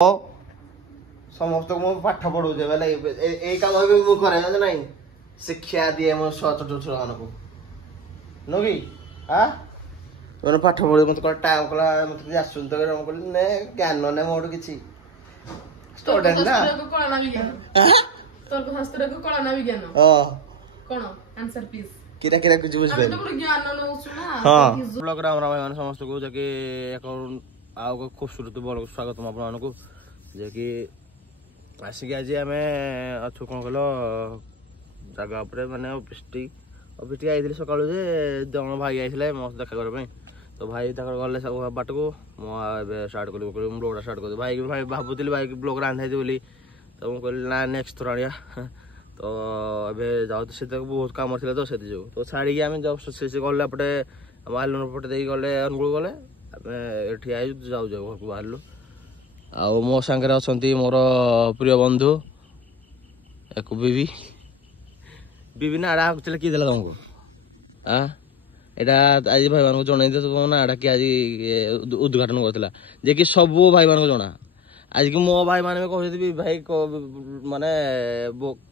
समस्त को पाठ पढ़ाऊे बोले यही काम करे ना शिक्षा दिए मो छोट छुआ को नु कि मैंने पाठ पढ़े मत टाइम कला मत आसुन तो कहले ज्ञान ने मोर किसी स्टूडेंट ना तर्कशास्त्र को कला ना विज्ञान कोन आंसर प्लीज किरा किरा कुछ बुझबे हम तो ज्ञान नउछु ना हां ब्लॉग राम राम भाई समस्त को जे कि आउ खूबसूरत बल स्वागत आपन को जे कि आसिक आज आम अच्छु कौन कल जगह पर मानने ऑफिस आई सका जन भाई आई मत देखा करने तो भाई गले सब बाट को मुझे स्टार्ट कल ब्लॉग स्टार्ट कर भाई भाई भावुली भाई ब्लॉग रांधे बोली तो मुझे कहली ना नेक्स्ट थर आनिया तो ए जाऊ से बहुत कम थी तो से जो तो छाड़ी आम जब से गले पटे बाहर पटे दे गले अनुगुल गले आम ठिया जाऊ जाऊ घर को बाहर आउ मो सांगे अच्छा मोर प्रिय बंधु एक बीबी बीबी ना आड़ा चले किए तुमको यहाँ आज भाई मान जन तुम ना आड़ा किए आज उद्घाटन करता जे कि सब भाई मान जना आज की मो भाई मैंने कहते भाई माने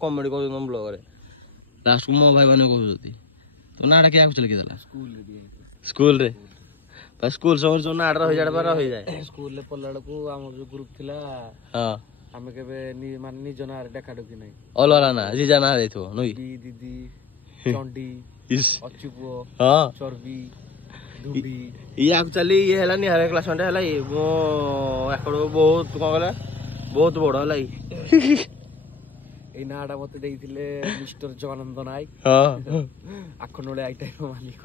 कमेडी कर ब्लॉग लास्ट को मो भाई मैंने कहते तो ना आड़ा क्या चले किए स्कूल रे स्कूल समय जो ना रही जाए स्कूल पढ़ला बेलू आम जो ग्रुप थिला हां आमे केबे माने निज ना देखा डुकी नै अलरा ना जीजा ना देथो नई दीदी चंडी इस अचुपो हां चर्बी धुबी ये एक्चुअली ये हला नि हरे क्लास में हला ये मो एकड़ो बहुत कोन कहला बहुत बड़ हला ए नाडा मते देइथिले मिस्टर जगनंद नायक हां आखनोले आइटा मालिक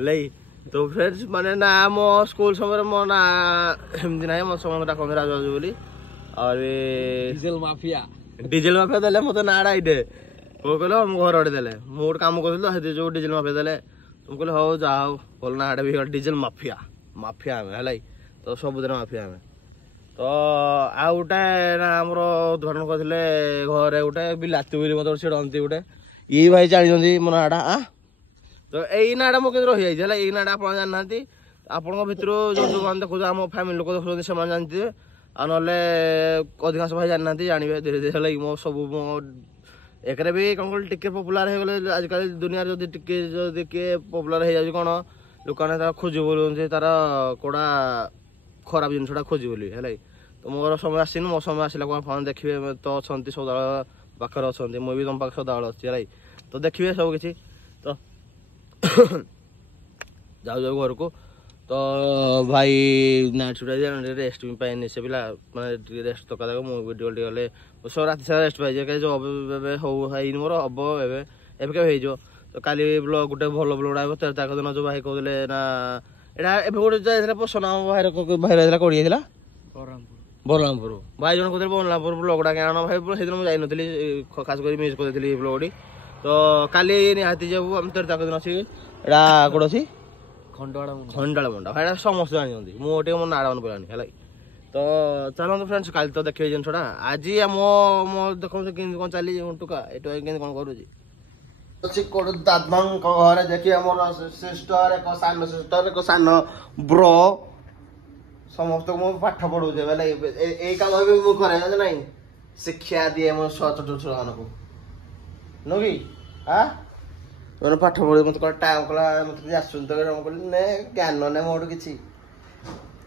लै तो फिर माने ना मो स्कूल समय मो ना हिंदी ना मो समय डाक राजा बोली और डीजल माफिया देले मते ना आइडे को कहलो हम घर आड़े देले मोर काम करथि हेते जो डीजल माफिया देले तुम कहले हो जाओ बोल ना आड़े भी डीजल माफिया माफिया में हलाई तो सब दिन माफिया में तो आ उटा ना हमर उद्घाटन करथिले घरे उटा बिलाती बोली मते छिडंती उटे ई भाई जानि जंदी मन आडा तो यही नाड़ा मो रही जाइए यही नाड़ा आप जाना आपण भर जो जो मैंने देखो आम फैमिली लोग देखते से जानते आ ना अधिकांश भाई जाना जानवे धीरे धीरे है मो सब मो एक भी कौन कल टिके पपुलार हो गले आजिकल दुनिया जब टिके किए पपुलार हो जाए कौन लोक खोज बोलते तार कौड़ा खराब जिनसा खोजी बोली है तो मोर समय आसन मो समय आसला कौन देखिए तो अच्छा सदाबेल पाखे अच्छा मुझे तुम पाखे सदाबेल अच्छी तो देखिए सब किसी तो जाऊ जाऊ घर को तो भाई नाइट सुट रेस्ट भी पाए से पिला माने रेस्ट तो का मुझे गले सब रात सारा रेस्ट पाए जो मोर हम एवं हो तो काली ब्लॉग गोटे भल ब्लॉग आए 13 तारीख दिन जो भाई कहते ना यहाँ गोटे जाइए पसना भाई कौड़ी जाइए बलरामपुर भाई जन कहते बलरामपुर ब्लॉगटा आण भाई से मुझे जाइनी खास कर मिस करती ब्लॉगटी तो काली निहाती जब हम 13 तारीख दिन अच्छी एटा कौट अच्छी खंडाल मंडा भाई समस्त जानते मुझे मो नाड़ा मन पड़ानी है तो चलते फ्रेंड्स काली तो देखिए जिनसा आज मो मो देखो कौन चली टुका ये कौन करुँ दादा घर देखिए मोर सिस्टर एक सान सिस्टर एक सान ब्रो समस्त को पाठ पढ़ाऊे बोले यही काम करे ना शिक्षा दिए मो छोट छुआ को नु कि मैंने पाठ पढ़े मत टाइम कला मत आसुन तो कहले ज्ञान ने मोर किसी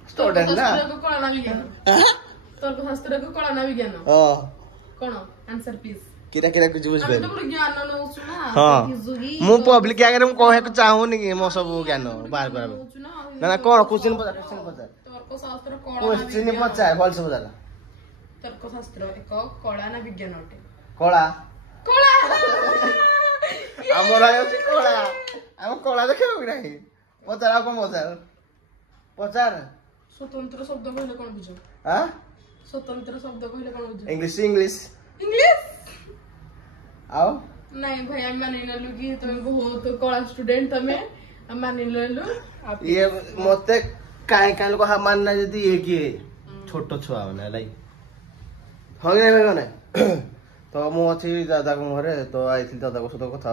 स्टूडेंट ना तर्कशास्त्र को कला ना विज्ञान कोन आंसर प्लीज किरा किरा कुछ बुझबे हम तो ज्ञान नउछु ना हां मु पब्लिक आगे हम कहे को चाहूनी कि मो सब ज्ञान बाहर कर ना ना कौन क्वेश्चन पचार तर्कशास्त्र क्वेश्चन पचार भल से पचार तर्कशास्त्र एक कला ना विज्ञान अटे कला कला हमर आयो कला हम कला देखो कि नहीं पचार को पचार स्वतंत्र शब्द कहले कोन बुझो हां स्वतंत्र शब्द कहले कोन बुझो इंग्लिश आओ नहीं भाई हम मानि लेलु कि तुम बहुत कला स्टूडेंट तमे हम मानि लेलु ये मते काहे लोग हम मानना जदी ये कि छोट छुआ माने लाई हो गए भाई माने तो मु अच्छी दादा को घरे तो आई दादा को सहित कथा